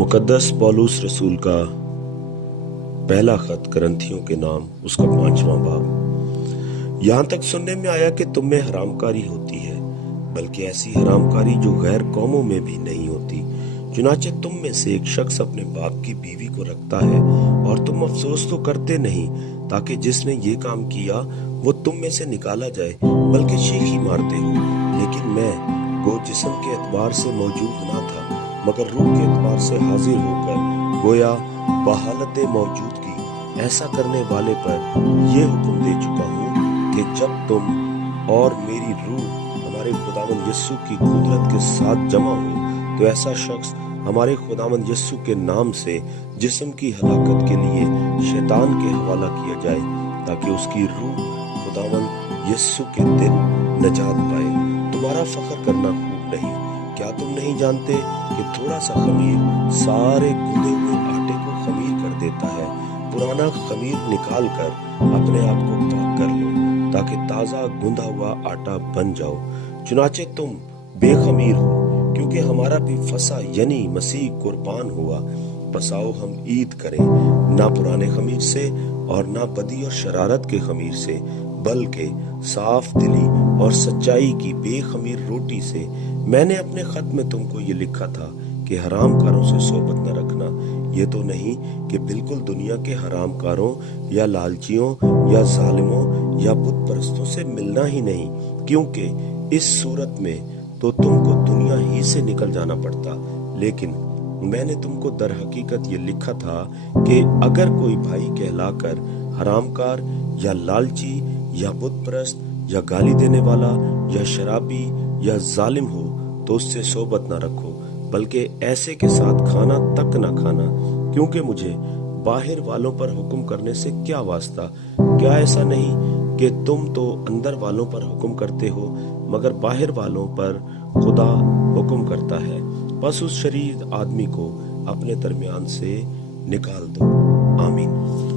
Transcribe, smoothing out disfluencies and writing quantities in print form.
मुकद्दस पौलुस रसूल का पहला खत करंथियों के नाम, उसका 5वां बाब। यहाँ तक सुनने में आया कि तुम में हरामकारी होती है, बल्कि ऐसी हरामकारी जो गैर कौमों में भी नहीं होती। चुनाचे तुम में से एक शख्स अपने बाप की बीवी को रखता है और तुम अफसोस तो करते नहीं, ताकि जिसने ये काम किया वो तुम में से निकाला जाए, बल्कि चीखी मारते हो। लेकिन मैं गो जिस्म के एतबार से मौजूद ना था, मगर रूह के एतबार से हाजिर होकर गोया बहालत मौजूदगी ऐसा करने वाले पर ये हुक्म दे चुका हूँ कि जब तुम और मेरी रूह हमारे खुदावंद यीशु की कुदरत के साथ जमा हो, तो ऐसा शख्स हमारे खुदावंद यीशु के नाम से जिस्म की हलाकत के लिए शैतान के हवाला किया जाए, ताकि उसकी रूह खुदावंद यीशु के दिन नजात पाए। तुम्हारा फख्र करना खूब नहीं। क्या तुम नहीं जानते कि थोड़ा सा खमीर सारे गूंदे हुए आटे को खमीर कर देता है? पुराना खमीर निकाल कर अपने आप को पाक कर लो, ताकि ताजा गूंदा हुआ आटा बन जाओ। चुनाचे तुम बेखमीर हो, क्योंकि हमारा भी फसा यानी मसीह कुर्बान हुआ। बस आओ हम ईद करें, ना पुराने खमीर से और ना बदी और शरारत के खमीर से, बल्कि साफ दिली और सच्चाई की बेखमीर रोटी से। मैंने अपने खत में तुमको ये लिखा था कि हरामकारों से सोबत न रखना। ये तो नहीं कि बिल्कुल दुनिया के हरामकारों या लालचियों या जालिमों या बुत परस्तों से मिलना ही नहीं, क्योंकि इस सूरत में तो तुमको दुनिया ही से निकल जाना पड़ता। लेकिन मैंने तुमको दर हकीकत ये लिखा था कि अगर कोई भाई कहलाकर हरामकार या लालची या बुत परस्त या गाली देने वाला या शराबी या जालिम हो, तो उससे सोबत ना रखो, बल्कि ऐसे के साथ खाना तक ना खाना। क्योंकि मुझे बाहर वालों पर हुक्म करने से क्या वास्ता? क्या ऐसा नहीं कि तुम तो अंदर वालों पर हुक्म करते हो, मगर बाहर वालों पर खुदा हुक्म करता है। बस उस शरीर आदमी को अपने दरमियान से निकाल दो। आमीन।